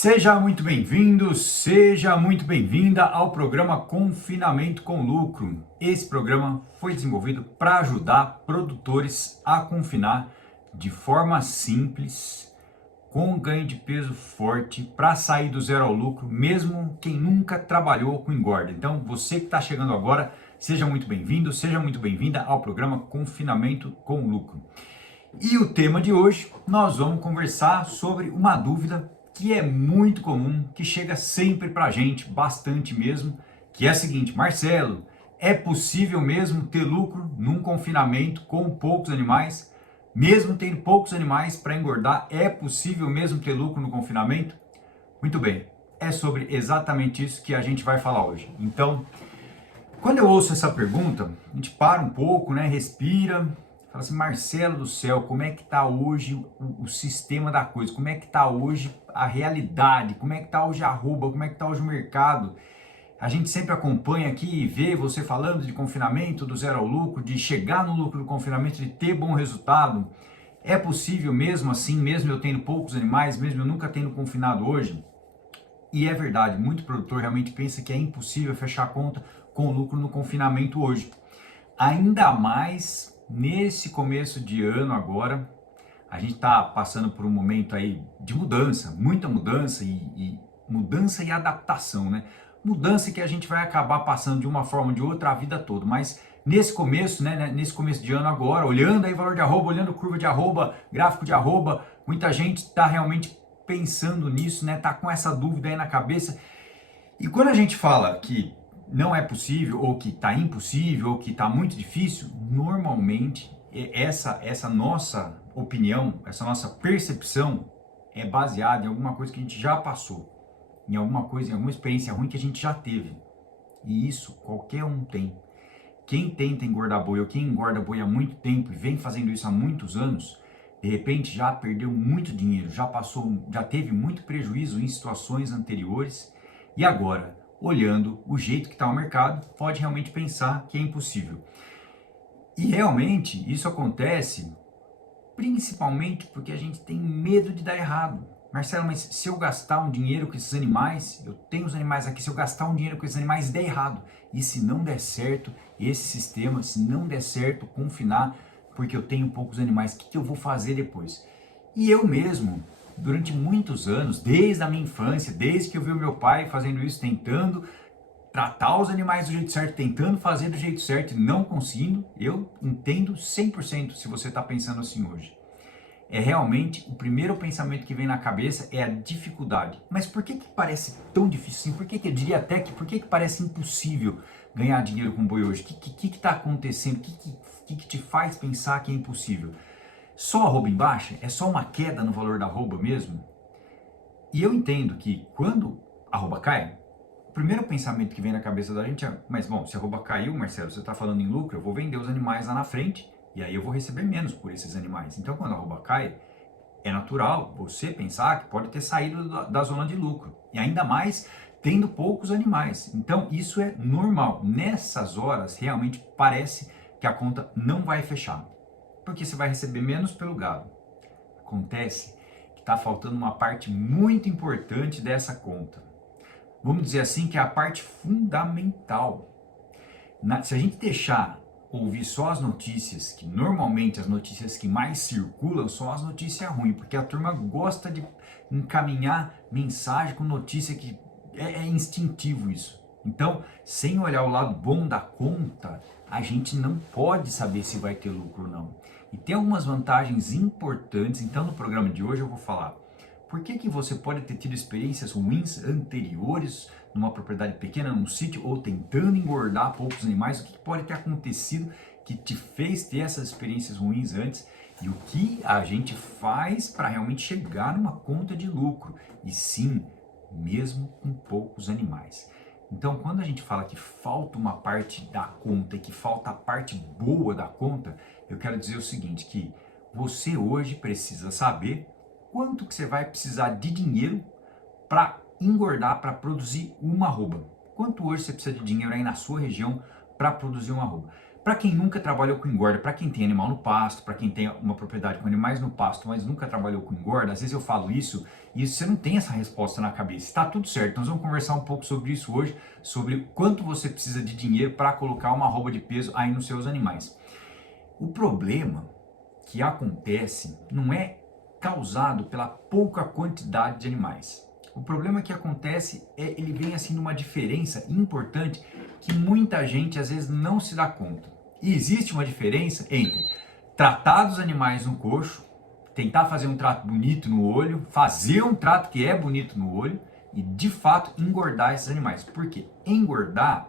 Seja muito bem-vindo, seja muito bem-vinda ao programa Confinamento com Lucro. Esse programa foi desenvolvido para ajudar produtores a confinar de forma simples, com ganho de peso forte, para sair do zero ao lucro, mesmo quem nunca trabalhou com engorda. Então, você que está chegando agora, seja muito bem-vindo, seja muito bem-vinda ao programa Confinamento com Lucro. E o tema de hoje, nós vamos conversar sobre uma dúvida que é muito comum, que chega sempre pra gente, bastante mesmo, que é a seguinte: Marcelo, é possível mesmo ter lucro num confinamento com poucos animais? Mesmo tendo poucos animais para engordar, é possível mesmo ter lucro no confinamento? Muito bem, é sobre exatamente isso que a gente vai falar hoje. Então, quando eu ouço essa pergunta, a gente para um pouco, né, respira, fala assim: Marcelo do céu, como é que está hoje o sistema da coisa? Como é que está hoje a realidade? Como é que está hoje a arroba? Como é que está hoje o mercado? A gente sempre acompanha aqui e vê você falando de confinamento, do zero ao lucro, de chegar no lucro do confinamento, de ter bom resultado. É possível mesmo assim, mesmo eu tendo poucos animais, mesmo eu nunca tendo confinado hoje? E é verdade, muito produtor realmente pensa que é impossível fechar a conta com lucro no confinamento hoje. Ainda mais nesse começo de ano agora, a gente está passando por um momento aí de mudança, muita mudança e mudança e adaptação, né? Mudança que a gente vai acabar passando de uma forma ou de outra a vida toda, mas nesse começo, né, nesse começo de ano agora, olhando aí valor de arroba, olhando curva de arroba, gráfico de arroba, muita gente está realmente pensando nisso, né? Tá com essa dúvida aí na cabeça. E quando a gente fala que não é possível, ou que está impossível, ou que está muito difícil, normalmente essa nossa opinião, essa nossa percepção é baseada em alguma coisa que a gente já passou, em alguma coisa, em alguma experiência ruim que a gente já teve. E isso qualquer um tem. Quem tenta engordar boi ou quem engorda boi há muito tempo e vem fazendo isso há muitos anos, de repente já perdeu muito dinheiro, já teve muito prejuízo em situações anteriores e agora, olhando o jeito que está o mercado, pode realmente pensar que é impossível. E realmente isso acontece principalmente porque a gente tem medo de dar errado. Marcelo, mas se eu gastar um dinheiro com esses animais, eu tenho os animais aqui, se eu gastar um dinheiro com esses animais e der errado, e se não der certo esse sistema, se não der certo confinar, porque eu tenho poucos animais, o que eu vou fazer depois? E eu mesmo, durante muitos anos, desde a minha infância, desde que eu vi o meu pai fazendo isso, tentando tratar os animais do jeito certo, tentando fazer do jeito certo e não conseguindo, eu entendo 100% se você está pensando assim hoje. É realmente o primeiro pensamento que vem na cabeça é a dificuldade. Mas por que parece tão difícil assim? Por que eu diria até que, por que parece impossível ganhar dinheiro com boi hoje? O que está acontecendo? O que te faz pensar que é impossível? Só a arroba em baixa? É só uma queda no valor da arroba mesmo? E eu entendo que quando a arroba cai, o primeiro pensamento que vem na cabeça da gente é: mas bom, se a arroba caiu, Marcelo, você está falando em lucro, eu vou vender os animais lá na frente e aí eu vou receber menos por esses animais. Então, quando a arroba cai, é natural você pensar que pode ter saído da zona de lucro. E ainda mais tendo poucos animais. Então, isso é normal. Nessas horas, realmente parece que a conta não vai fechar. Porque você vai receber menos pelo gado. Acontece que está faltando uma parte muito importante dessa conta. Vamos dizer assim, que é a parte fundamental. Se a gente deixar ouvir só as notícias, que normalmente as notícias que mais circulam são as notícias ruins, porque a turma gosta de encaminhar mensagem com notícia que é instintivo isso. Então, sem olhar o lado bom da conta, a gente não pode saber se vai ter lucro ou não. E tem algumas vantagens importantes, então no programa de hoje eu vou falar por que você pode ter tido experiências ruins anteriores numa propriedade pequena, num sítio, ou tentando engordar poucos animais, o que pode ter acontecido que te fez ter essas experiências ruins antes e o que a gente faz para realmente chegar numa conta de lucro, e sim, mesmo com poucos animais. Então, quando a gente fala que falta uma parte da conta e que falta a parte boa da conta, eu quero dizer o seguinte, que você hoje precisa saber quanto que você vai precisar de dinheiro para engordar, para produzir uma arroba. Quanto hoje você precisa de dinheiro aí na sua região para produzir uma arroba? Para quem nunca trabalhou com engorda, para quem tem animal no pasto, para quem tem uma propriedade com animais no pasto, mas nunca trabalhou com engorda, às vezes eu falo isso e você não tem essa resposta na cabeça. Está tudo certo, nós vamos conversar um pouco sobre isso hoje, sobre quanto você precisa de dinheiro para colocar uma arroba de peso aí nos seus animais. O problema que acontece não é causado pela pouca quantidade de animais. O problema que acontece ele vem assim numa diferença importante que muita gente às vezes não se dá conta. E existe uma diferença entre tratar os animais no coxo, tentar fazer um trato bonito no olho, fazer um trato que é bonito no olho e de fato engordar esses animais. Por quê? Engordar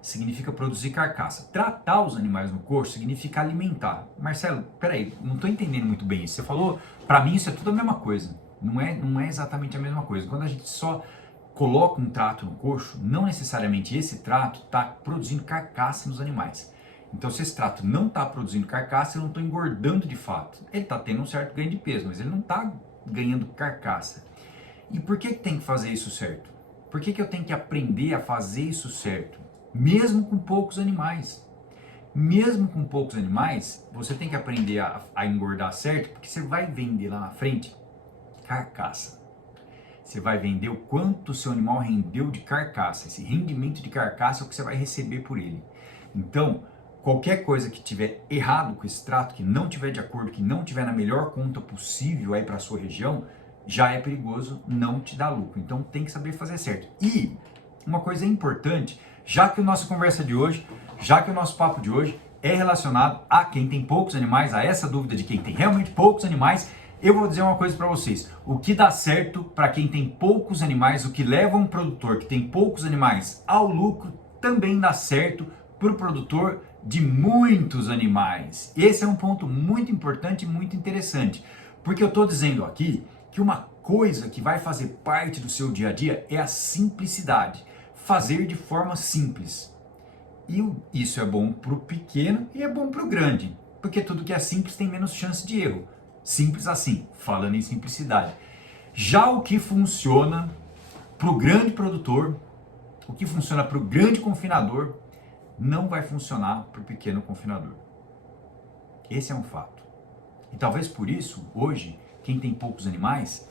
significa produzir carcaça. Tratar os animais no coxo significa alimentar. Marcelo, peraí, não estou entendendo muito bem isso. Você falou, para mim isso é tudo a mesma coisa. Não é exatamente a mesma coisa. Quando a gente só coloca um trato no coxo, não necessariamente esse trato está produzindo carcaça nos animais. Então, se esse trato não está produzindo carcaça, eu não estou engordando de fato. Ele está tendo um certo ganho de peso, mas ele não está ganhando carcaça. E por que tem que fazer isso certo? Por que eu tenho que aprender a fazer isso certo? Mesmo com poucos animais. Mesmo com poucos animais, você tem que aprender a engordar certo, porque você vai vender lá na frente carcaça. Você vai vender o quanto o seu animal rendeu de carcaça. Esse rendimento de carcaça é o que você vai receber por ele. Então, qualquer coisa que tiver errado com esse trato, que não tiver de acordo, que não tiver na melhor conta possível aí para a sua região, já é perigoso, não te dá lucro. Então tem que saber fazer certo. E uma coisa importante, já que a nossa conversa de hoje, já que o nosso papo de hoje é relacionado a quem tem poucos animais, a essa dúvida de quem tem realmente poucos animais, eu vou dizer uma coisa para vocês. O que dá certo para quem tem poucos animais, o que leva um produtor que tem poucos animais ao lucro, também dá certo para o produtor de muitos animais. Esse é um ponto muito importante e muito interessante, porque eu estou dizendo aqui que uma coisa que vai fazer parte do seu dia a dia é a simplicidade, fazer de forma simples. E isso é bom para o pequeno e é bom para o grande, porque tudo que é simples tem menos chance de erro. Simples assim, falando em simplicidade. Já o que funciona para o grande produtor, o que funciona para o grande confinador, não vai funcionar para o pequeno confinador. Esse é um fato. E talvez por isso, hoje, quem tem poucos animais,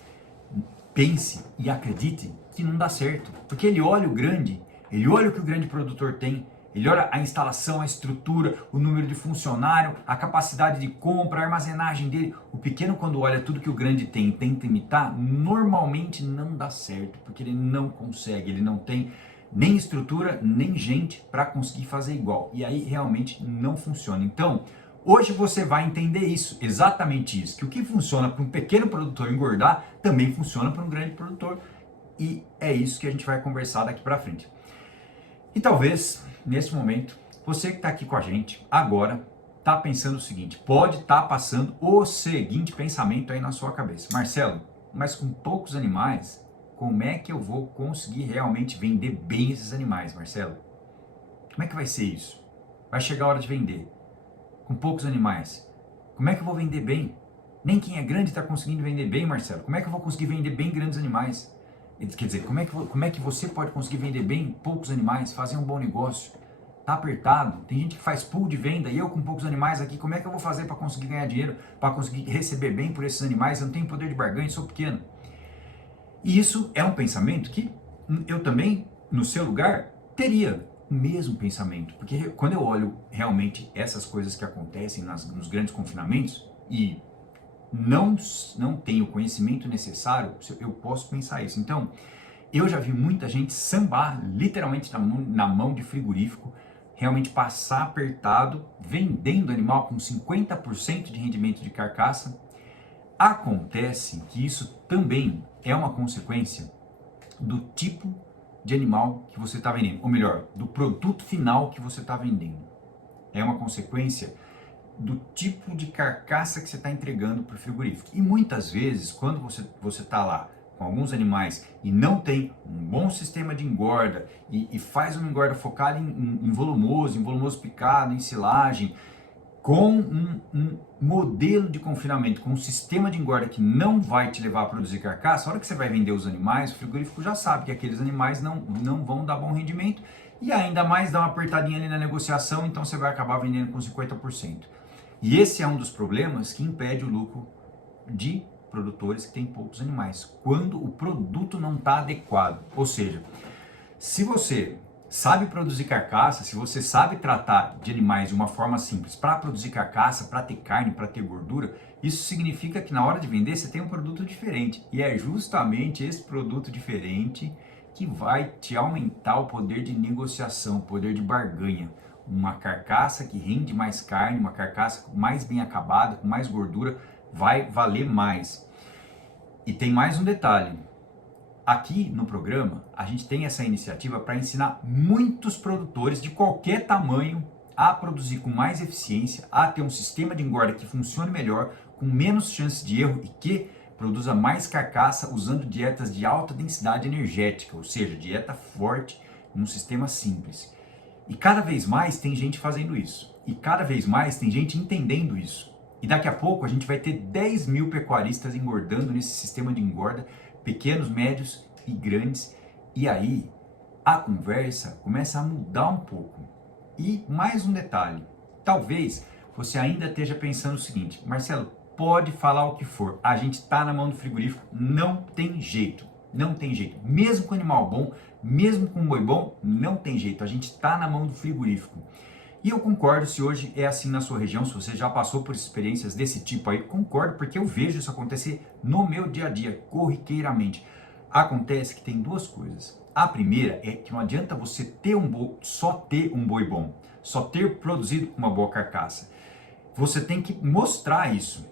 pense e acredite que não dá certo. Porque ele olha o grande, ele olha o que o grande produtor tem, ele olha a instalação, a estrutura, o número de funcionário, a capacidade de compra, a armazenagem dele. O pequeno, quando olha tudo que o grande tem e tenta imitar, normalmente não dá certo, porque ele não consegue, ele não tem nem estrutura, nem gente para conseguir fazer igual. E aí realmente não funciona. Então, hoje você vai entender isso, exatamente isso, que o que funciona para um pequeno produtor engordar, também funciona para um grande produtor. E é isso que a gente vai conversar daqui para frente. E talvez, nesse momento, você que está aqui com a gente agora, está pensando o seguinte, pode estar passando o seguinte pensamento aí na sua cabeça. Marcelo, mas com poucos animais, como é que eu vou conseguir realmente vender bem esses animais, Marcelo? Como é que vai ser isso? Vai chegar a hora de vender. Com poucos animais. Como é que eu vou vender bem? Nem quem é grande está conseguindo vender bem, Marcelo. Como é que eu vou conseguir vender bem grandes animais? Quer dizer, como é que você pode conseguir vender bem poucos animais, fazer um bom negócio? Tá apertado, tem gente que faz pool de venda e eu com poucos animais aqui, como é que eu vou fazer para conseguir ganhar dinheiro, para conseguir receber bem por esses animais? Eu não tenho poder de barganha, sou pequeno. E isso é um pensamento que eu também, no seu lugar, teria o mesmo pensamento. Porque quando eu olho realmente essas coisas que acontecem nos grandes confinamentos e não tenho o conhecimento necessário, eu posso pensar isso. Então, eu já vi muita gente sambar literalmente na mão de frigorífico, realmente passar apertado, vendendo animal com 50% de rendimento de carcaça. Acontece que isso também é uma consequência do tipo de animal que você está vendendo, ou melhor, do produto final que você está vendendo. É uma consequência do tipo de carcaça que você está entregando para o frigorífico. E muitas vezes, quando você está lá com alguns animais e não tem um bom sistema de engorda e faz uma engorda focada em volumoso picado, em silagem, com um modelo de confinamento, com um sistema de engorda que não vai te levar a produzir carcaça, a hora que você vai vender os animais, o frigorífico já sabe que aqueles animais não vão dar bom rendimento e ainda mais dá uma apertadinha ali na negociação, então você vai acabar vendendo com 50%. E esse é um dos problemas que impede o lucro de produtores que têm poucos animais, quando o produto não está adequado. Ou seja, se você sabe produzir carcaça, se você sabe tratar de animais de uma forma simples para produzir carcaça, para ter carne, para ter gordura, isso significa que na hora de vender você tem um produto diferente. E é justamente esse produto diferente que vai te aumentar o poder de negociação, o poder de barganha. Uma carcaça que rende mais carne, uma carcaça mais bem acabada, com mais gordura, vai valer mais. E tem mais um detalhe. Aqui no programa, a gente tem essa iniciativa para ensinar muitos produtores de qualquer tamanho a produzir com mais eficiência, a ter um sistema de engorda que funcione melhor, com menos chance de erro e que produza mais carcaça usando dietas de alta densidade energética, ou seja, dieta forte num sistema simples. E cada vez mais tem gente fazendo isso. E cada vez mais tem gente entendendo isso. E daqui a pouco a gente vai ter 10 mil pecuaristas engordando nesse sistema de engorda, pequenos, médios e grandes, e aí a conversa começa a mudar um pouco. E mais um detalhe, talvez você ainda esteja pensando o seguinte: Marcelo, pode falar o que for, a gente está na mão do frigorífico, não tem jeito, não tem jeito, mesmo com animal bom, mesmo com boi bom, não tem jeito, a gente está na mão do frigorífico. E eu concordo, se hoje é assim na sua região, se você já passou por experiências desse tipo aí, concordo, porque eu vejo isso acontecer no meu dia a dia, corriqueiramente. Acontece que tem duas coisas. A primeira é que não adianta você ter só ter um boi bom, só ter produzido uma boa carcaça. Você tem que mostrar isso.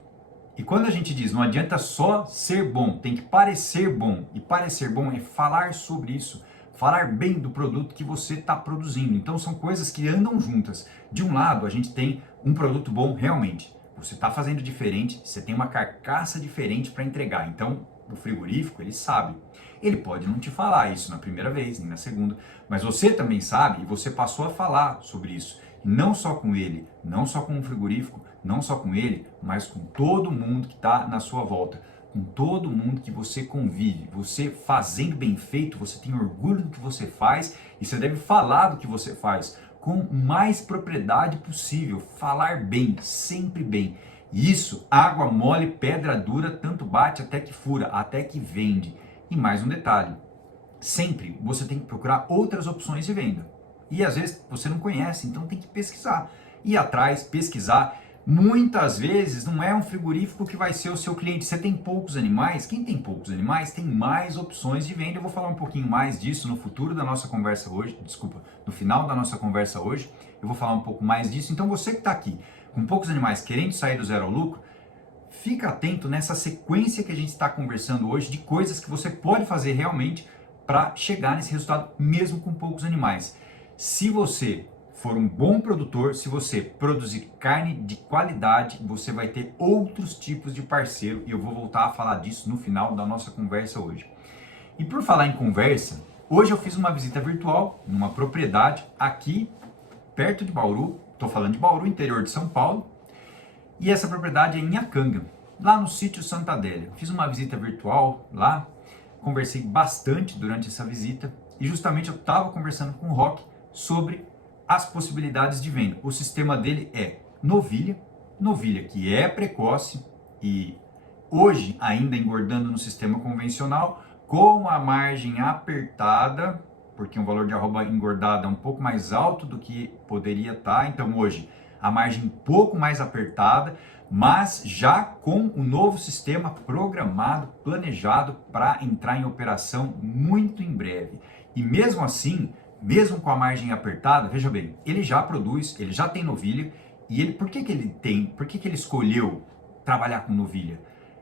E quando a gente diz não adianta só ser bom, tem que parecer bom. E parecer bom é falar sobre isso, falar bem do produto que você está produzindo. Então são coisas que andam juntas. De um lado a gente tem um produto bom realmente. Você está fazendo diferente, você tem uma carcaça diferente para entregar. Então o frigorífico, ele sabe. Ele pode não te falar isso na primeira vez, nem na segunda, mas você também sabe e você passou a falar sobre isso. Não só com ele, não só com o frigorífico, não só com ele, mas com todo mundo que está na sua volta, com todo mundo que você convive. Você fazendo bem feito, você tem orgulho do que você faz e você deve falar do que você faz com mais propriedade possível, falar bem, sempre bem. Isso, água mole, pedra dura, tanto bate até que fura, até que vende. E mais um detalhe, sempre você tem que procurar outras opções de venda. E às vezes você não conhece, então tem que pesquisar. Ir atrás, pesquisar. Muitas vezes não é um frigorífico que vai ser o seu cliente. Você tem poucos animais, quem tem poucos animais tem mais opções de venda. Eu vou falar um pouquinho mais disso no futuro da nossa conversa hoje, no final da nossa conversa hoje, eu vou falar um pouco mais disso. Então você que está aqui com poucos animais querendo sair do zero ao lucro, fica atento nessa sequência que a gente está conversando hoje de coisas que você pode fazer realmente para chegar nesse resultado mesmo com poucos animais. Se você for um bom produtor, se você produzir carne de qualidade, você vai ter outros tipos de parceiro e eu vou voltar a falar disso no final da nossa conversa hoje. E por falar em conversa, hoje eu fiz uma visita virtual numa propriedade aqui perto de Bauru, estou falando de Bauru, interior de São Paulo, e essa propriedade é em Acanga, lá no sítio Santa Adélia. Fiz uma visita virtual lá, conversei bastante durante essa visita e justamente eu estava conversando com o Roque sobre as possibilidades de venda. O sistema dele é novilha que é precoce e hoje ainda engordando no sistema convencional, com a margem apertada, porque um valor de arroba engordada é um pouco mais alto do que poderia estar, então hoje a margem um pouco mais apertada, mas já com o novo sistema programado, planejado para entrar em operação muito em breve. E mesmo assim, mesmo com a margem apertada, veja bem, ele já produz, ele já tem novilha, e ele, por que ele escolheu trabalhar com novilha?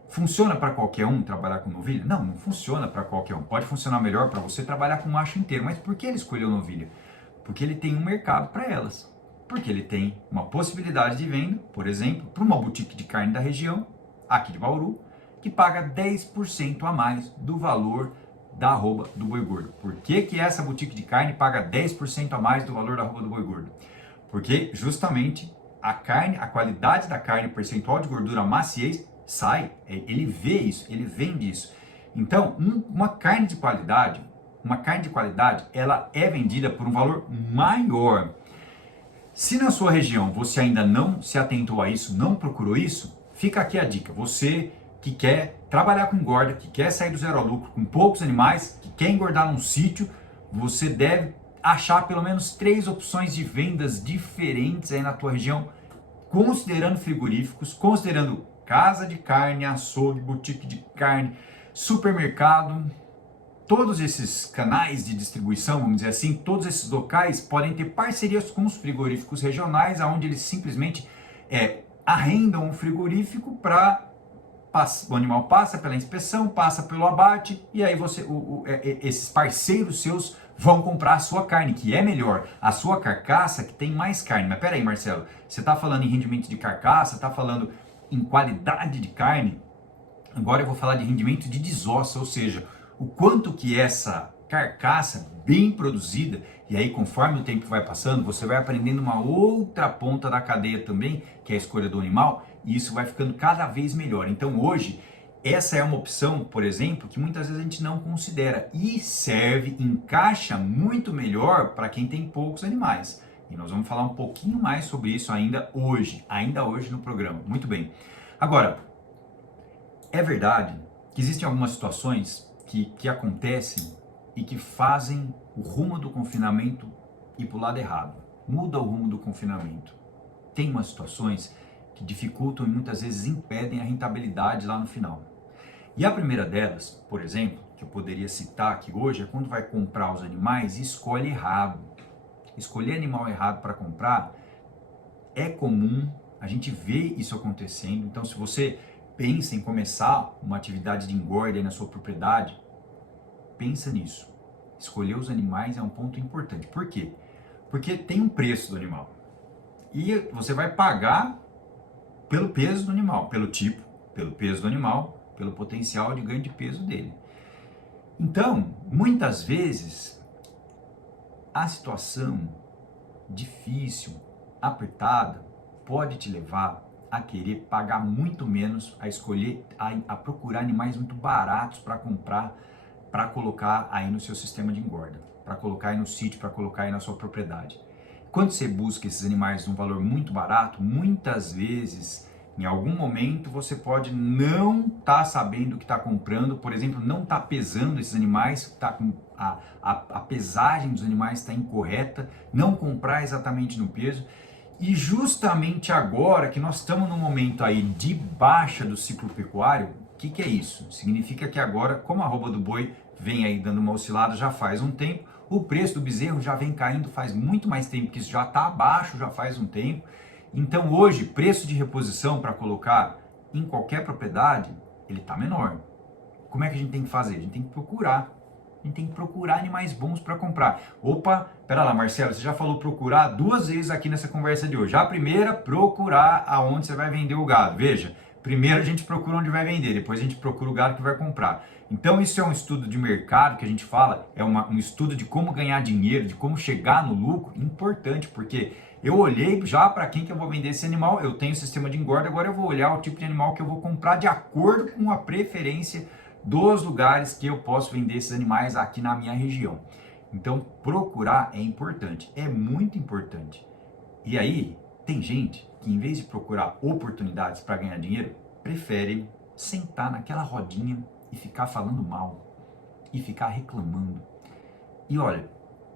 Funciona para qualquer um trabalhar com novilha? Não, não funciona para qualquer um. Pode funcionar melhor para você trabalhar com macho inteiro, mas por que ele escolheu novilha? Porque ele tem um mercado para elas. Porque ele tem uma possibilidade de venda, por exemplo, para uma boutique de carne da região, aqui de Bauru, que paga 10% a mais do valor da arroba do boi gordo. Por que essa boutique de carne paga 10% a mais do valor da arroba do boi gordo? Porque justamente a carne, a qualidade da carne, percentual de gordura, maciez, sai. Ele vê isso, ele vende isso. Então, uma carne de qualidade, uma carne de qualidade, ela é vendida por um valor maior. Se na sua região você ainda não se atentou a isso, não procurou isso, fica aqui a dica. Você que quer trabalhar com engorda, que quer sair do zero ao lucro com poucos animais, que quer engordar num sítio, você deve achar pelo menos 3 opções de vendas diferentes aí na tua região, considerando frigoríficos, considerando casa de carne, açougue, boutique de carne, supermercado. Todos esses canais de distribuição, vamos dizer assim, todos esses locais podem ter parcerias com os frigoríficos regionais, onde eles simplesmente arrendam um frigorífico para o animal passa pela inspeção, passa pelo abate, e aí esses parceiros seus vão comprar a sua carne, que é melhor, a sua carcaça que tem mais carne. Mas peraí, Marcelo, você está falando em rendimento de carcaça, está falando em qualidade de carne, agora eu vou falar de rendimento de desossa, ou seja, o quanto que essa carcaça bem produzida, e aí conforme o tempo vai passando, você vai aprendendo uma outra ponta da cadeia também, que é a escolha do animal, e isso vai ficando cada vez melhor. Então hoje, essa é uma opção, por exemplo, que muitas vezes a gente não considera e serve, encaixa muito melhor para quem tem poucos animais. E nós vamos falar um pouquinho mais sobre isso ainda hoje no programa. Muito bem. Agora, é verdade que existem algumas situações que acontecem e que fazem o rumo do confinamento ir para o lado errado. Muda o rumo do confinamento. Tem umas situações que dificultam e muitas vezes impedem a rentabilidade lá no final. E a primeira delas, por exemplo, que eu poderia citar aqui hoje, é quando vai comprar os animais e escolhe errado. Escolher animal errado para comprar é comum, a gente vê isso acontecendo. Então, se você pensa em começar uma atividade de engorda aí na sua propriedade, pensa nisso. Escolher os animais é um ponto importante. Por quê? Porque tem um preço do animal. E você vai pagar pelo peso do animal, pelo tipo, pelo peso do animal, pelo potencial de ganho de peso dele. Então, muitas vezes, a situação difícil, apertada, pode te levar a querer pagar muito menos, a escolher, a procurar animais muito baratos para comprar, para colocar aí no seu sistema de engorda, para colocar aí no sítio, para colocar aí na sua propriedade. Quando você busca esses animais num valor muito barato, muitas vezes, em algum momento, você pode não estar sabendo o que está comprando, por exemplo, não estar pesando esses animais, tá com a pesagem dos animais está incorreta, não comprar exatamente no peso. E justamente agora que nós estamos num momento aí de baixa do ciclo pecuário, o que é isso? Significa que agora, como a arroba do boi vem aí dando uma oscilada já faz um tempo, o preço do bezerro já vem caindo faz muito mais tempo, que isso já está abaixo já faz um tempo. Então hoje, preço de reposição para colocar em qualquer propriedade, ele está menor. Como é que a gente tem que fazer? A gente tem que procurar. A gente tem que procurar animais bons para comprar. Opa, pera lá, Marcelo, você já falou procurar 2 vezes aqui nessa conversa de hoje. A primeira, procurar aonde você vai vender o gado. Veja, primeiro a gente procura onde vai vender, depois a gente procura o gado que vai comprar. Então isso é um estudo de mercado que a gente fala, é um estudo de como ganhar dinheiro, de como chegar no lucro, importante, porque eu olhei já para quem que eu vou vender esse animal, eu tenho sistema de engorda, agora eu vou olhar o tipo de animal que eu vou comprar de acordo com a preferência dos lugares que eu posso vender esses animais aqui na minha região. Então, procurar é importante, é muito importante. E aí, tem gente que em vez de procurar oportunidades para ganhar dinheiro, prefere sentar naquela rodinha e ficar falando mal, e ficar reclamando. E olha,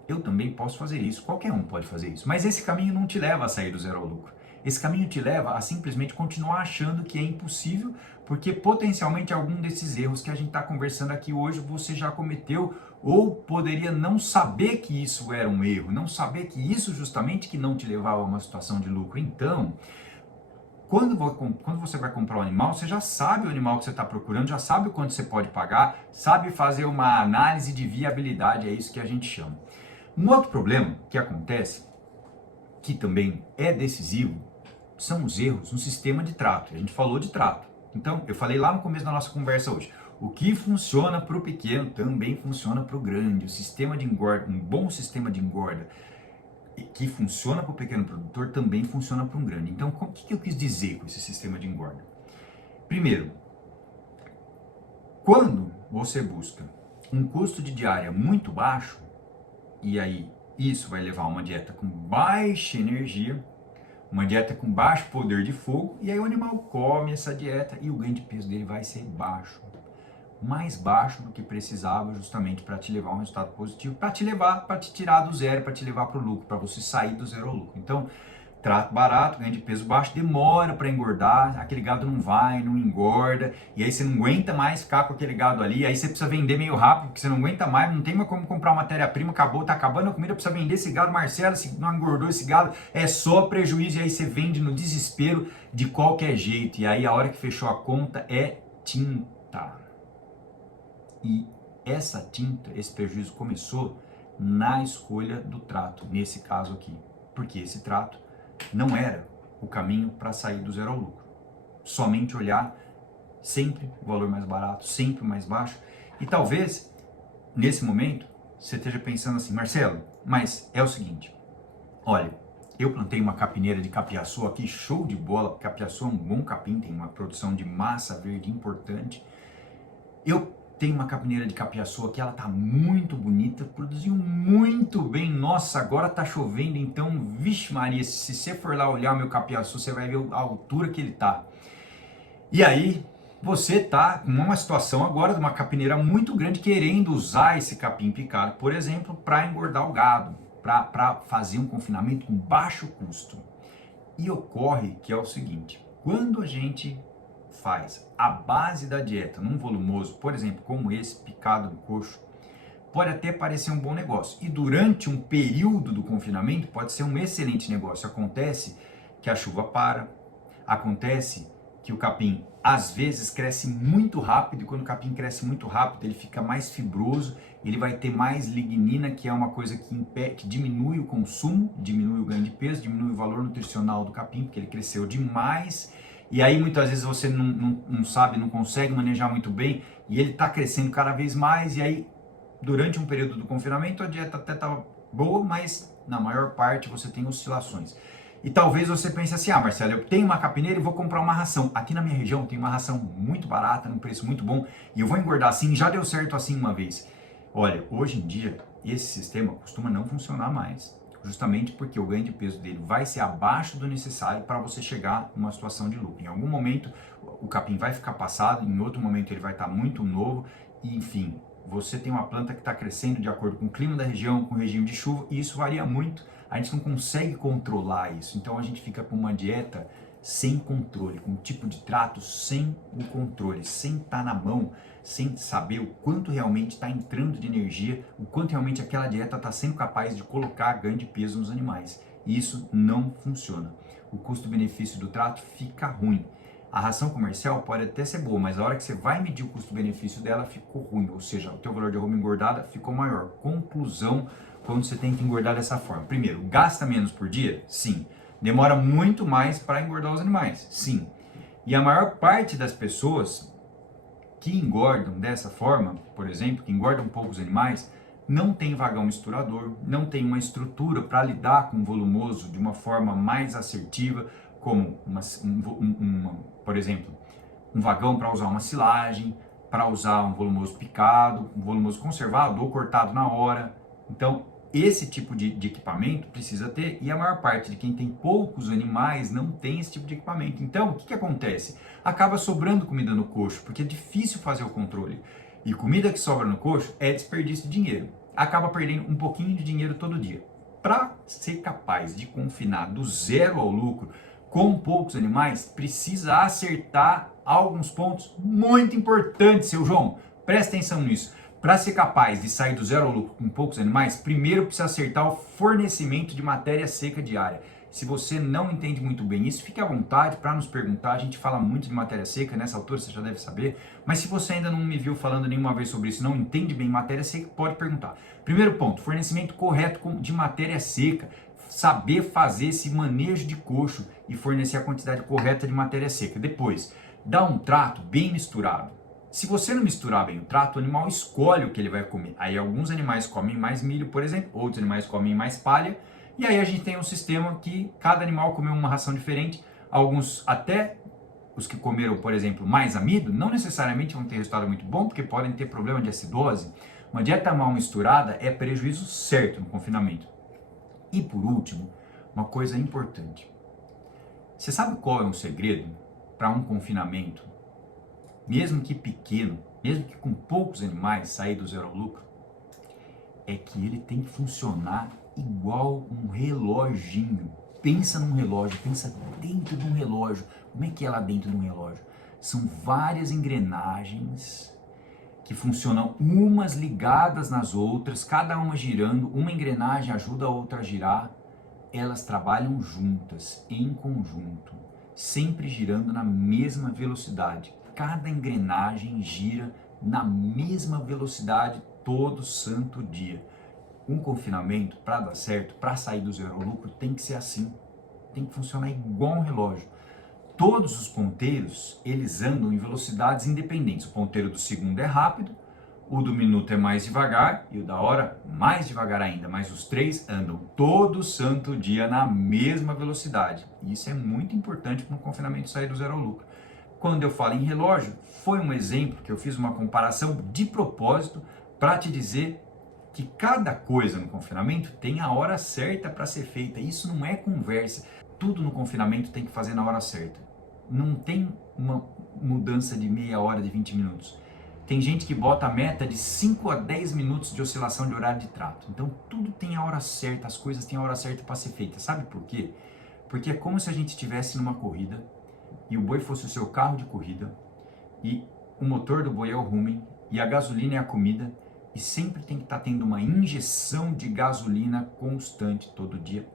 eu também posso fazer isso, qualquer um pode fazer isso, mas esse caminho não te leva a sair do zero ao lucro. Esse caminho te leva a simplesmente continuar achando que é impossível, porque potencialmente algum desses erros que a gente está conversando aqui hoje você já cometeu, ou poderia não saber que isso era um erro, não saber que isso justamente que não te levava a uma situação de lucro. Então, quando você vai comprar um animal, você já sabe o animal que você está procurando, já sabe o quanto você pode pagar, sabe fazer uma análise de viabilidade, é isso que a gente chama. Um outro problema que acontece, que também é decisivo, são os erros no sistema de trato. A gente falou de trato. Então, eu falei lá no começo da nossa conversa hoje, o que funciona para o pequeno também funciona para o grande. O sistema de engorda, um bom sistema de engorda que funciona para o pequeno produtor também funciona para um grande. Então, o que eu quis dizer com esse sistema de engorda? Primeiro, quando você busca um custo de diária muito baixo, e aí isso vai levar a uma dieta com baixa energia, uma dieta com baixo poder de fogo, e aí o animal come essa dieta e o ganho de peso dele vai ser baixo. Mais baixo do que precisava, justamente para te levar a um resultado positivo, para te tirar do zero, para te levar para o lucro, para você sair do zero ao lucro. Então, trato barato, ganho de peso baixo, demora para engordar, aquele gado não vai, não engorda, e aí você não aguenta mais ficar com aquele gado ali, aí você precisa vender meio rápido, porque você não aguenta mais, não tem mais como comprar matéria-prima, acabou, tá acabando a comida, precisa vender esse gado, Marcelo, se não engordou esse gado, é só prejuízo, e aí você vende no desespero de qualquer jeito, e aí a hora que fechou a conta é tinta. E essa tinta, esse prejuízo começou na escolha do trato, nesse caso aqui, porque esse trato não era o caminho para sair do zero ao lucro. Somente olhar sempre o valor mais barato, sempre o mais baixo. E talvez, nesse momento, você esteja pensando assim, Marcelo, mas é o seguinte, olha, eu plantei uma capineira de capiaçu aqui, show de bola, capiaçu é um bom capim, tem uma produção de massa verde importante. Eu tenho uma capineira de capiaçu aqui, ela tá muito bonita, produziu muito bem, nossa, agora tá chovendo, então, vixe Maria, se você for lá olhar o meu capiaçu, você vai ver a altura que ele tá. E aí, você tá com uma situação agora de uma capineira muito grande, querendo usar esse capim picado, por exemplo, para engordar o gado, para fazer um confinamento com baixo custo. E ocorre que é o seguinte, quando a gente faz a base da dieta num volumoso, por exemplo, como esse, picado no coxo, pode até parecer um bom negócio. E durante um período do confinamento pode ser um excelente negócio. Acontece que a chuva para, acontece que o capim às vezes cresce muito rápido, e quando o capim cresce muito rápido ele fica mais fibroso, ele vai ter mais lignina, que é uma coisa que diminui o consumo, diminui o ganho de peso, diminui o valor nutricional do capim, porque ele cresceu demais. E aí muitas vezes você não sabe, não consegue manejar muito bem, e ele está crescendo cada vez mais, e aí durante um período do confinamento a dieta até estava boa, mas na maior parte você tem oscilações. E talvez você pense assim, ah Marcelo, eu tenho uma capineira e vou comprar uma ração. Aqui na minha região tem uma ração muito barata, num preço muito bom, e eu vou engordar assim, já deu certo assim uma vez. Olha, hoje em dia esse sistema costuma não funcionar mais, justamente porque o ganho de peso dele vai ser abaixo do necessário para você chegar numa situação de lucro. Em algum momento o capim vai ficar passado, em outro momento ele vai estar muito novo, e enfim, você tem uma planta que está crescendo de acordo com o clima da região, com o regime de chuva, e isso varia muito, a gente não consegue controlar isso, então a gente fica com uma dieta sem controle, com um tipo de trato sem o controle, sem estar na mão, sem saber o quanto realmente está entrando de energia, o quanto realmente aquela dieta está sendo capaz de colocar ganho de peso nos animais. E isso não funciona. O custo-benefício do trato fica ruim. A ração comercial pode até ser boa, mas a hora que você vai medir o custo-benefício dela, ficou ruim. Ou seja, o teu valor de arroba engordada ficou maior. Conclusão, quando você tem que engordar dessa forma. Primeiro, gasta menos por dia? Sim. Demora muito mais para engordar os animais? Sim. E a maior parte das pessoas que engordam dessa forma, por exemplo, que engordam poucos animais, não tem vagão misturador, não tem uma estrutura para lidar com o volumoso de uma forma mais assertiva, como por exemplo, um vagão para usar uma silagem, para usar um volumoso picado, um volumoso conservado ou cortado na hora. Então, esse tipo de equipamento precisa ter, e a maior parte de quem tem poucos animais não tem esse tipo de equipamento. Então, o que acontece? Acaba sobrando comida no coxo, porque é difícil fazer o controle. E comida que sobra no coxo é desperdício de dinheiro. Acaba perdendo um pouquinho de dinheiro todo dia. Para ser capaz de confinar do zero ao lucro com poucos animais, precisa acertar alguns pontos muito importantes, seu João. Presta atenção nisso. Para ser capaz de sair do zero ao lucro com poucos animais, primeiro precisa acertar o fornecimento de matéria seca diária. Se você não entende muito bem isso, fique à vontade para nos perguntar. A gente fala muito de matéria seca, nessa altura você já deve saber. Mas se você ainda não me viu falando nenhuma vez sobre isso, não entende bem matéria seca, pode perguntar. Primeiro ponto, fornecimento correto de matéria seca. Saber fazer esse manejo de coxo e fornecer a quantidade correta de matéria seca. Depois, dá um trato bem misturado. Se você não misturar bem o trato, o animal escolhe o que ele vai comer. Aí alguns animais comem mais milho, por exemplo, outros animais comem mais palha, e aí a gente tem um sistema que cada animal comeu uma ração diferente. Alguns, até os que comeram, por exemplo, mais amido, não necessariamente vão ter resultado muito bom, porque podem ter problema de acidose. Uma dieta mal misturada é prejuízo certo no confinamento. E por último, uma coisa importante. Você sabe qual é um segredo para um confinamento, mesmo que pequeno, mesmo que com poucos animais, sair do zero ao lucro? É que ele tem que funcionar igual um reloginho. Pensa num relógio, pensa dentro de um relógio. Como é que é lá dentro de um relógio? São várias engrenagens que funcionam umas ligadas nas outras, cada uma girando, uma engrenagem ajuda a outra a girar. Elas trabalham juntas, em conjunto, sempre girando na mesma velocidade. Cada engrenagem gira na mesma velocidade todo santo dia. Um confinamento, para dar certo, para sair do zero ao lucro, tem que ser assim. Tem que funcionar igual um relógio. Todos os ponteiros, eles andam em velocidades independentes. O ponteiro do segundo é rápido, o do minuto é mais devagar e o da hora mais devagar ainda. Mas os três andam todo santo dia na mesma velocidade. E isso é muito importante para um confinamento sair do zero ao lucro. Quando eu falo em relógio, foi um exemplo que eu fiz uma comparação de propósito para te dizer que cada coisa no confinamento tem a hora certa para ser feita. Isso não é conversa. Tudo no confinamento tem que fazer na hora certa. Não tem uma mudança de meia hora, de 20 minutos. Tem gente que bota a meta de 5 a 10 minutos de oscilação de horário de trato. Então tudo tem a hora certa, as coisas têm a hora certa para ser feita. Sabe por quê? Porque é como se a gente estivesse numa corrida e o boi fosse o seu carro de corrida e o motor do boi é o rumen e a gasolina é a comida e sempre tem que estar tendo uma injeção de gasolina constante todo dia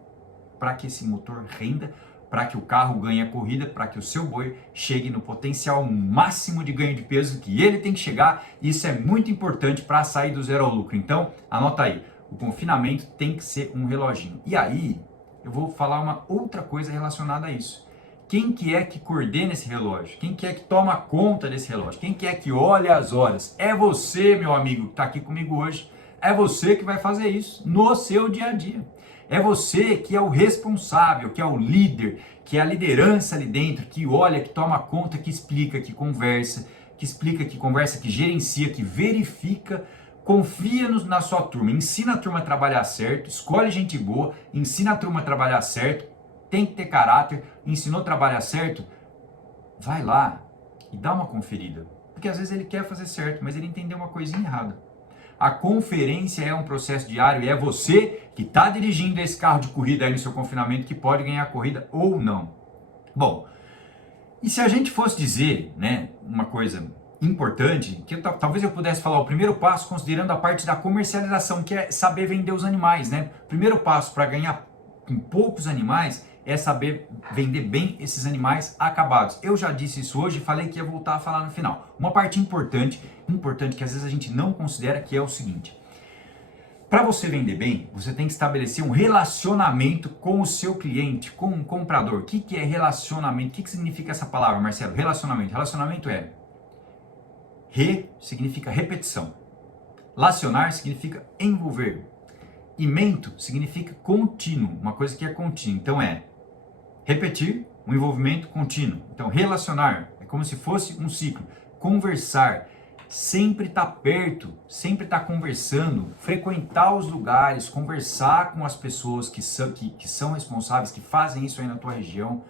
para que esse motor renda, para que o carro ganhe a corrida, para que o seu boi chegue no potencial máximo de ganho de peso que ele tem que chegar. Isso é muito importante para sair do zero ao lucro. Então, anota aí, o confinamento tem que ser um reloginho. E aí, eu vou falar uma outra coisa relacionada a isso. Quem que é que coordena esse relógio? Quem que é que toma conta desse relógio? Quem que é que olha as horas? É você, meu amigo, que está aqui comigo hoje. É você que vai fazer isso no seu dia a dia. É você que é o responsável, que é o líder, que é a liderança ali dentro, que olha, que toma conta, que explica, que conversa, que gerencia, que verifica, confia na sua turma, ensina a turma a trabalhar certo, escolhe gente boa, ensina a turma a trabalhar certo, tem que ter caráter, ensinou a trabalhar certo, vai lá e dá uma conferida. Porque às vezes ele quer fazer certo, mas ele entendeu uma coisinha errada. A conferência é um processo diário e é você que está dirigindo esse carro de corrida aí no seu confinamento que pode ganhar a corrida ou não. Bom, e se a gente fosse dizer, né, uma coisa importante, que talvez eu pudesse falar o primeiro passo considerando a parte da comercialização, que é saber vender os animais, né? O primeiro passo para ganhar com poucos animais é saber vender bem esses animais acabados. Eu já disse isso hoje e falei que ia voltar a falar no final. Uma parte importante que às vezes a gente não considera, que é o seguinte. Para você vender bem, você tem que estabelecer um relacionamento com o seu cliente, com o comprador. O que é relacionamento? O que significa essa palavra, Marcelo? Relacionamento. Relacionamento é significa repetição. Lacionar significa envolver. E mento significa contínuo, uma coisa que é contínua. Então é repetir, um envolvimento contínuo. Então relacionar é como se fosse um ciclo. Conversar, sempre estar perto, sempre estar conversando, frequentar os lugares, conversar com as pessoas que são responsáveis, que fazem isso aí na tua região.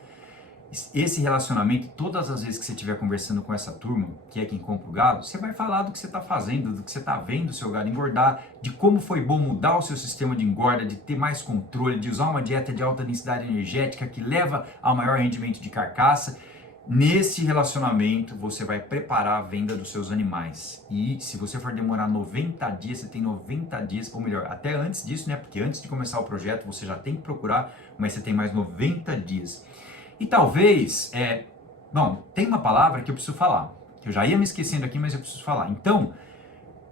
Esse relacionamento, todas as vezes que você estiver conversando com essa turma, que é quem compra o gado, você vai falar do que você está fazendo, do que você está vendo o seu gado engordar, de como foi bom mudar o seu sistema de engorda, de ter mais controle, de usar uma dieta de alta densidade energética que leva ao maior rendimento de carcaça. Nesse relacionamento, você vai preparar a venda dos seus animais. E se você for demorar 90 dias, você tem 90 dias, ou melhor, até antes disso, né? Porque antes de começar o projeto, você já tem que procurar, mas você tem mais 90 dias. E talvez, tem uma palavra que eu preciso falar, que eu já ia me esquecendo aqui, mas eu preciso falar. Então,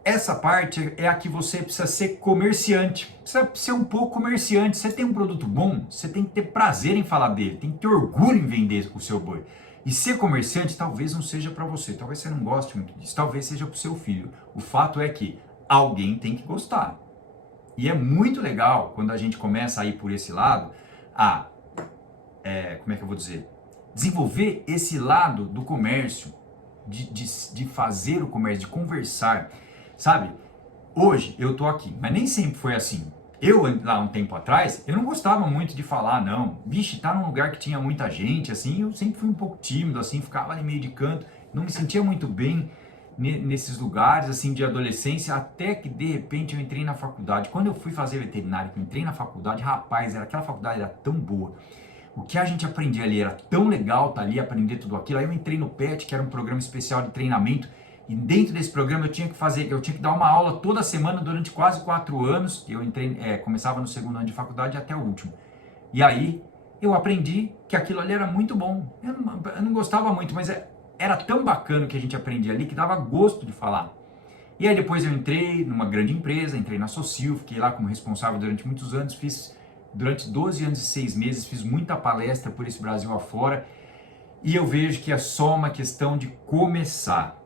essa parte é a que você precisa ser comerciante, precisa ser um pouco comerciante. Você tem um produto bom, você tem que ter prazer em falar dele, tem que ter orgulho em vender o seu boi. E ser comerciante talvez não seja para você, talvez você não goste muito disso, talvez seja para o seu filho. O fato é que alguém tem que gostar. E é muito legal quando a gente começa a ir por esse lado, como é que eu vou dizer? Desenvolver esse lado do comércio, de fazer o comércio, de conversar, sabe? Hoje eu tô aqui, mas nem sempre foi assim. Eu, lá um tempo atrás, eu não gostava muito de falar, não. Vixe, tá num lugar que tinha muita gente, assim, eu sempre fui um pouco tímido, assim, ficava ali meio de canto, não me sentia muito bem nesses lugares, assim, de adolescência, até que, de repente, eu entrei na faculdade. Quando eu fui fazer veterinário, que eu entrei na faculdade, rapaz, aquela faculdade era tão boa. O que a gente aprendia ali era tão legal tá ali, aprender tudo aquilo. Aí eu entrei no PET, que era um programa especial de treinamento, e dentro desse programa eu tinha que dar uma aula toda semana durante quase 4 anos. Eu entrei, começava no segundo ano de faculdade até o último. E aí eu aprendi que aquilo ali era muito bom. Eu não gostava muito, mas era tão bacana o que a gente aprendia ali que dava gosto de falar. E aí depois eu entrei numa grande empresa, entrei na Socil, fiquei lá como responsável durante muitos anos, durante 12 anos e 6 meses, fiz muita palestra por esse Brasil afora, e eu vejo que é só uma questão de começar.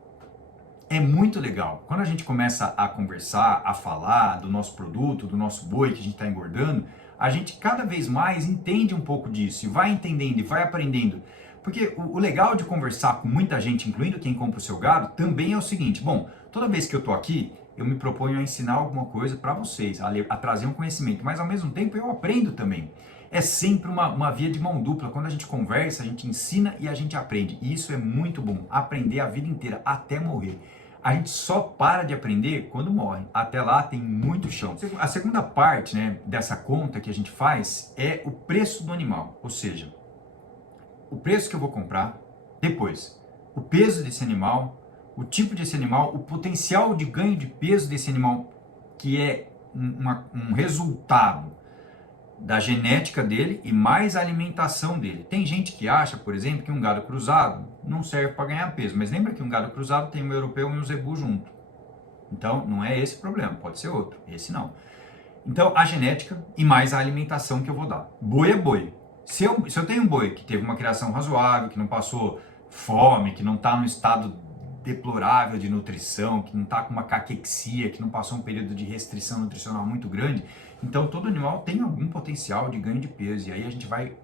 É muito legal. Quando a gente começa a conversar, a falar do nosso produto, do nosso boi que a gente está engordando, a gente cada vez mais entende um pouco disso, e vai entendendo e vai aprendendo. Porque o legal de conversar com muita gente, incluindo quem compra o seu gado, também é o seguinte: bom, toda vez que eu estou aqui, eu me proponho a ensinar alguma coisa para vocês, a trazer um conhecimento, mas ao mesmo tempo eu aprendo também. É sempre uma via de mão dupla. Quando a gente conversa, a gente ensina e a gente aprende. E isso é muito bom, aprender a vida inteira, até morrer. A gente só para de aprender quando morre. Até lá tem muito chão. A segunda parte, né, dessa conta que a gente faz é o preço do animal, ou seja, o preço que eu vou comprar, depois o peso desse animal, o tipo desse animal, o potencial de ganho de peso desse animal, que é um resultado da genética dele e mais a alimentação dele. Tem gente que acha, por exemplo, que um gado cruzado não serve para ganhar peso, mas lembra que um gado cruzado tem um europeu e um zebu junto. Então, não é esse o problema, pode ser outro, esse não. Então, a genética e mais a alimentação que eu vou dar. Boi é boi. Se eu tenho um boi que teve uma criação razoável, que não passou fome, que não está no estado deplorável de nutrição, que não está com uma caquexia, que não passou um período de restrição nutricional muito grande, então todo animal tem algum potencial de ganho de peso, e aí a gente vai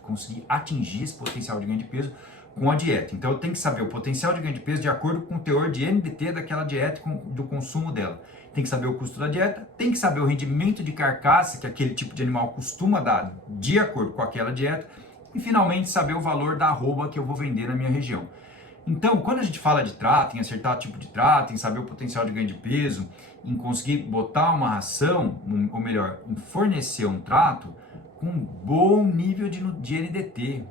conseguir atingir esse potencial de ganho de peso com a dieta. Então eu tenho que saber o potencial de ganho de peso de acordo com o teor de NDT daquela dieta, do consumo dela. Tem que saber o custo da dieta, tem que saber o rendimento de carcaça que aquele tipo de animal costuma dar de acordo com aquela dieta, e finalmente saber o valor da arroba que eu vou vender na minha região. Então, quando a gente fala de trato, em acertar o tipo de trato, em saber o potencial de ganho de peso, em conseguir botar uma ração, ou melhor, em fornecer um trato com um bom nível de NDT.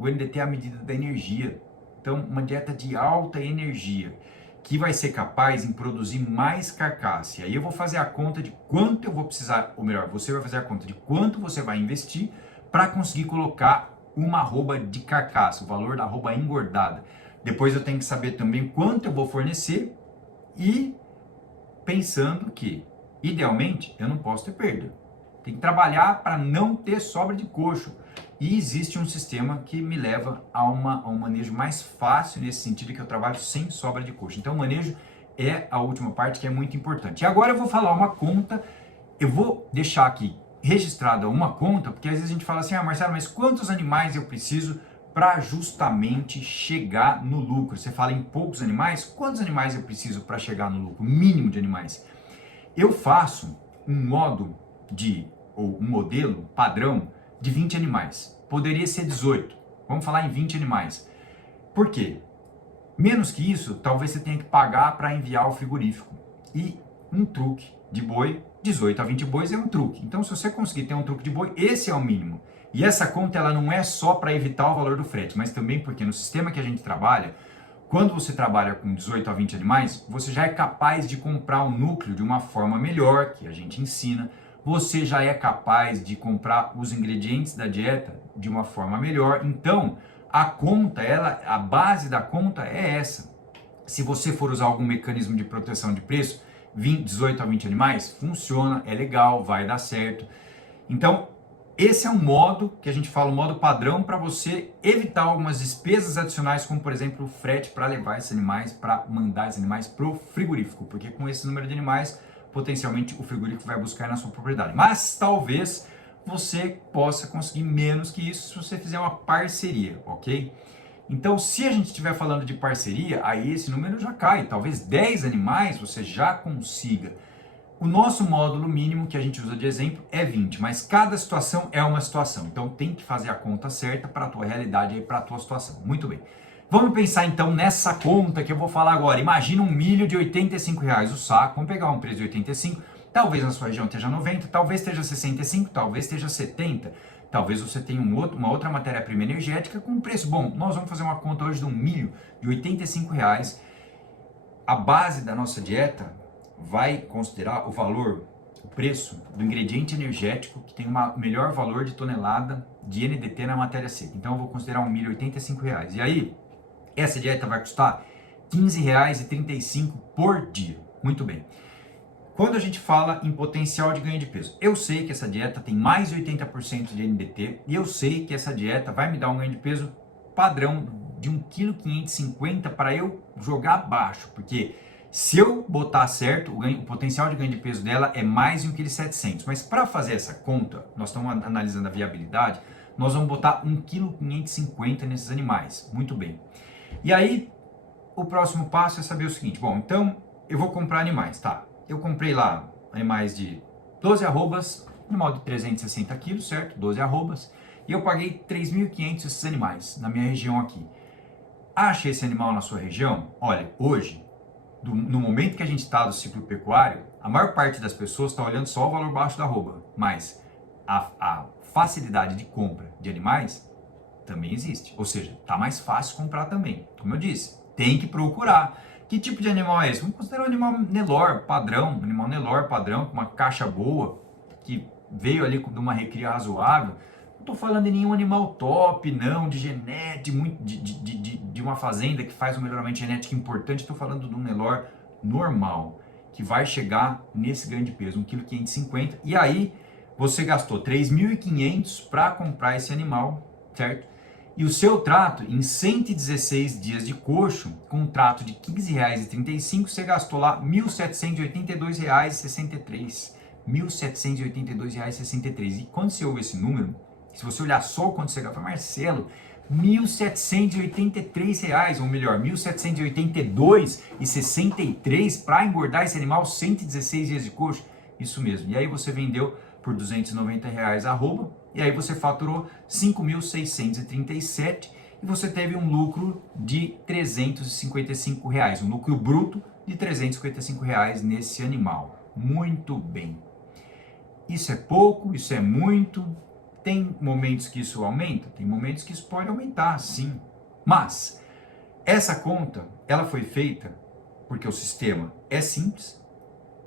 O NDT é a medida da energia. Então, uma dieta de alta energia, que vai ser capaz em produzir mais carcaça. E aí eu vou fazer a conta de quanto eu vou precisar, ou melhor, você vai fazer a conta de quanto você vai investir para conseguir colocar uma arroba de carcaça, o valor da arroba engordada. Depois eu tenho que saber também quanto eu vou fornecer e pensando que, idealmente, eu não posso ter perda. Tem que trabalhar para não ter sobra de coxo. E existe um sistema que me leva a um manejo mais fácil nesse sentido, que eu trabalho sem sobra de coxo. Então o manejo é a última parte que é muito importante. E agora eu vou falar uma conta, eu vou deixar aqui registrada uma conta, porque às vezes a gente fala assim: ah, Marcelo, mas quantos animais eu preciso para justamente chegar no lucro? Você fala em poucos animais, quantos animais eu preciso para chegar no lucro? Mínimo de animais. Eu faço um ou um modelo padrão de 20 animais. Poderia ser 18. Vamos falar em 20 animais. Por quê? Menos que isso, talvez você tenha que pagar para enviar o frigorífico. E um truque de boi, 18 a 20 bois é um truque. Então, se você conseguir ter um truque de boi, esse é o mínimo. E essa conta ela não é só para evitar o valor do frete, mas também porque no sistema que a gente trabalha, quando você trabalha com 18 a 20 animais, você já é capaz de comprar o núcleo de uma forma melhor, que a gente ensina. Você já é capaz de comprar os ingredientes da dieta de uma forma melhor. Então, a base da conta é essa. Se você for usar algum mecanismo de proteção de preço, 18 a 20 animais, funciona, é legal, vai dar certo. Então, esse é um modo que a gente fala, um modo padrão para você evitar algumas despesas adicionais, como por exemplo o frete para levar esses animais, para mandar esses animais para o frigorífico, porque com esse número de animais, potencialmente o frigorífico vai buscar na sua propriedade. Mas talvez você possa conseguir menos que isso se você fizer uma parceria, ok? Então, se a gente estiver falando de parceria, aí esse número já cai. Talvez 10 animais você já consiga. O nosso módulo mínimo que a gente usa de exemplo é 20, mas cada situação é uma situação. Então, tem que fazer a conta certa para a tua realidade e para a tua situação. Muito bem. Vamos pensar então nessa conta que eu vou falar agora. Imagina um milho de R$85 o saco. Vamos pegar um preço de 85. Talvez na sua região esteja 90, talvez esteja 65, talvez esteja 70. Talvez você tenha uma outra matéria-prima energética com um preço bom. Nós vamos fazer uma conta hoje de um milho de R$85. A base da nossa dieta vai considerar o valor, o preço do ingrediente energético que tem o melhor valor de tonelada de NDT na matéria seca. Então eu vou considerar um milho R$85. E aí, essa dieta vai custar R$15,35 por dia. Muito bem. Quando a gente fala em potencial de ganho de peso, eu sei que essa dieta tem mais de 80% de NDT e eu sei que essa dieta vai me dar um ganho de peso padrão de 1,550 kg para eu jogar abaixo, porque se eu botar certo, o potencial de ganho de peso dela é mais de 1,7 kg. Mas para fazer essa conta, nós estamos analisando a viabilidade, nós vamos botar 1,550 kg nesses animais. Muito bem. E aí, o próximo passo é saber o seguinte, bom, então eu vou comprar animais, tá? Eu comprei lá animais de 12 arrobas, animal de 360 quilos, certo? 12 arrobas. E eu paguei 3.500 esses animais na minha região aqui. Acha esse animal na sua região? Olha, hoje, no momento que a gente está do ciclo pecuário, a maior parte das pessoas está olhando só o valor baixo da arroba. Mas a facilidade de compra de animais também existe. Ou seja, está mais fácil comprar também. Como eu disse, tem que procurar. Que tipo de animal é esse? Vamos considerar um animal Nelore padrão, um animal Nelore padrão, com uma caixa boa, que veio ali de uma recria razoável. Não estou falando de nenhum animal top, não, de genética, de uma fazenda que faz um melhoramento genético importante. Estou falando de um Nelore normal, que vai chegar nesse ganho de peso, 1,550 kg. E aí, você gastou 3.500 para comprar esse animal, certo? E o seu trato, em 116 dias de coxo, com um trato de R$15,35, você gastou lá R$1.782,63. R$1.782,63. E quando você ouve esse número, se você olhar só o quanto você gastou, Marcelo, R$1.783, ou melhor, R$1.782,63 para engordar esse animal 116 dias de coxo. Isso mesmo. E aí você vendeu por R$290 arroba, e aí você faturou 5.637 e você teve um lucro de R$355, um lucro bruto de R$355 nesse animal. Muito bem. Isso é pouco, isso é muito. Tem momentos que isso aumenta, tem momentos que isso pode aumentar, sim. Mas essa conta, ela foi feita porque o sistema é simples,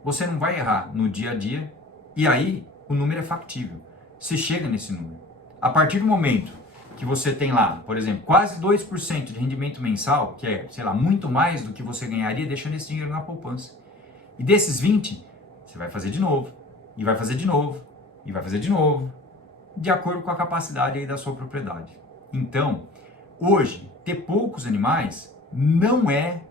você não vai errar no dia a dia, e aí o número é factível. Você chega nesse número. A partir do momento que você tem lá, por exemplo, quase 2% de rendimento mensal, que é, sei lá, muito mais do que você ganharia deixando esse dinheiro na poupança. E desses 20, você vai fazer de novo, e vai fazer de novo, e vai fazer de novo, de acordo com a capacidade aí da sua propriedade. Então, hoje, ter poucos animais não é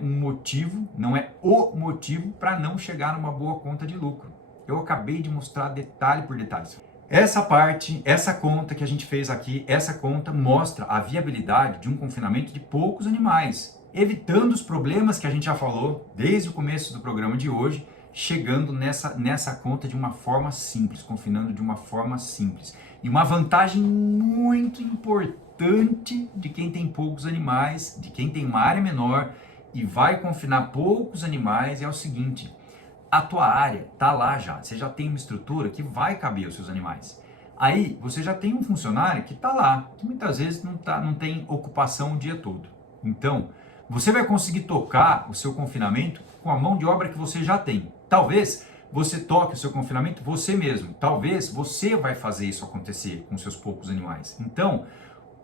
um motivo, não é o motivo para não chegar numa boa conta de lucro. Eu acabei de mostrar detalhe por detalhe. Essa parte, essa conta que a gente fez aqui, essa conta mostra a viabilidade de um confinamento de poucos animais, evitando os problemas que a gente já falou desde o começo do programa de hoje, chegando nessa conta de uma forma simples, confinando de uma forma simples. E uma vantagem muito importante de quem tem poucos animais, de quem tem uma área menor e vai confinar poucos animais é o seguinte: a tua área está lá já, você já tem uma estrutura que vai caber os seus animais. Aí você já tem um funcionário que está lá, que muitas vezes não tem ocupação o dia todo. Então, você vai conseguir tocar o seu confinamento com a mão de obra que você já tem. Talvez você toque o seu confinamento você mesmo. Talvez você vai fazer isso acontecer com seus poucos animais. Então,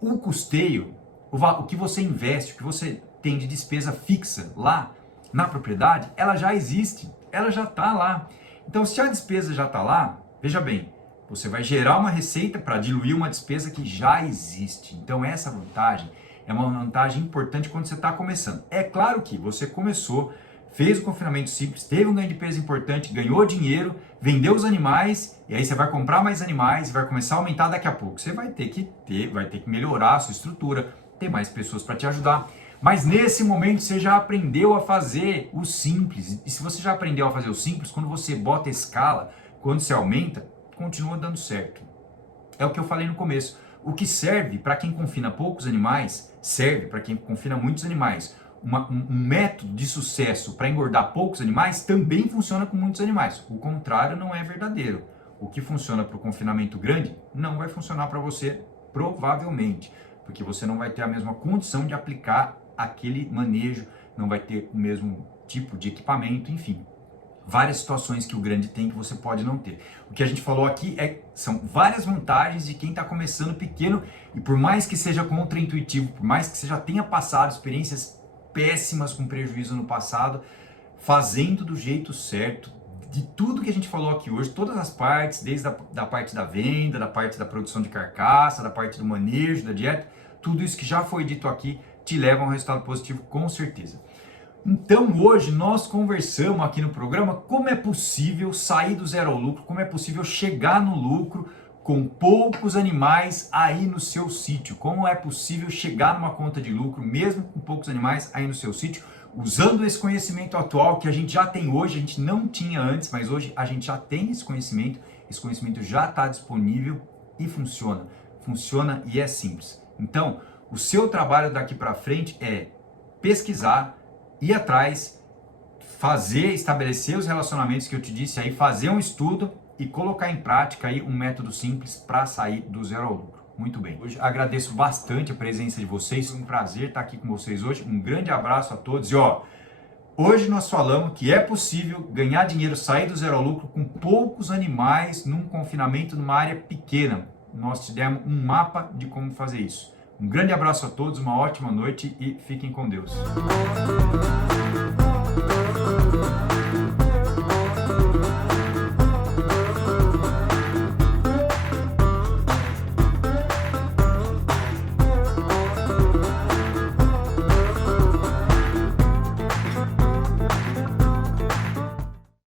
o custeio, o que você investe, o que você tem de despesa fixa lá na propriedade, ela já existe. Ela já está lá. Então, se a despesa já está lá, veja bem, você vai gerar uma receita para diluir uma despesa que já existe. Então, essa vantagem é uma vantagem importante quando você está começando. É claro que você começou, fez o confinamento simples, teve um ganho de peso importante, ganhou dinheiro, vendeu os animais, e aí você vai comprar mais animais e vai começar a aumentar daqui a pouco. Você vai ter que melhorar a sua estrutura, ter mais pessoas para te ajudar. Mas nesse momento você já aprendeu a fazer o simples. E se você já aprendeu a fazer o simples, quando você bota escala, quando você aumenta, continua dando certo. É o que eu falei no começo. O que serve para quem confina poucos animais, serve para quem confina muitos animais. Um método de sucesso para engordar poucos animais também funciona com muitos animais. O contrário não é verdadeiro. O que funciona para o confinamento grande não vai funcionar para você, provavelmente, porque você não vai ter a mesma condição de aplicar aquele manejo, não vai ter o mesmo tipo de equipamento, enfim. Várias situações que o grande tem que você pode não ter. O que a gente falou aqui são várias vantagens de quem está começando pequeno e por mais que seja contraintuitivo, por mais que você já tenha passado experiências péssimas com prejuízo no passado, fazendo do jeito certo, de tudo que a gente falou aqui hoje, todas as partes, desde da parte da venda, da parte da produção de carcaça, da parte do manejo, da dieta, tudo isso que já foi dito aqui te leva a um resultado positivo com certeza. Então hoje nós conversamos aqui no programa como é possível sair do zero ao lucro, como é possível chegar no lucro com poucos animais aí no seu sítio, como é possível chegar numa conta de lucro mesmo com poucos animais aí no seu sítio, usando esse conhecimento atual que a gente já tem hoje, a gente não tinha antes, mas hoje a gente já tem esse conhecimento já está disponível e funciona e é simples. Então, o seu trabalho daqui para frente é pesquisar, ir atrás, estabelecer os relacionamentos que eu te disse aí, fazer um estudo e colocar em prática aí um método simples para sair do zero ao lucro. Muito bem. Hoje agradeço bastante a presença de vocês, foi um prazer estar aqui com vocês hoje. Um grande abraço a todos e hoje nós falamos que é possível ganhar dinheiro, sair do zero ao lucro com poucos animais num confinamento numa área pequena. Nós te demos um mapa de como fazer isso. Um grande abraço a todos, uma ótima noite e fiquem com Deus.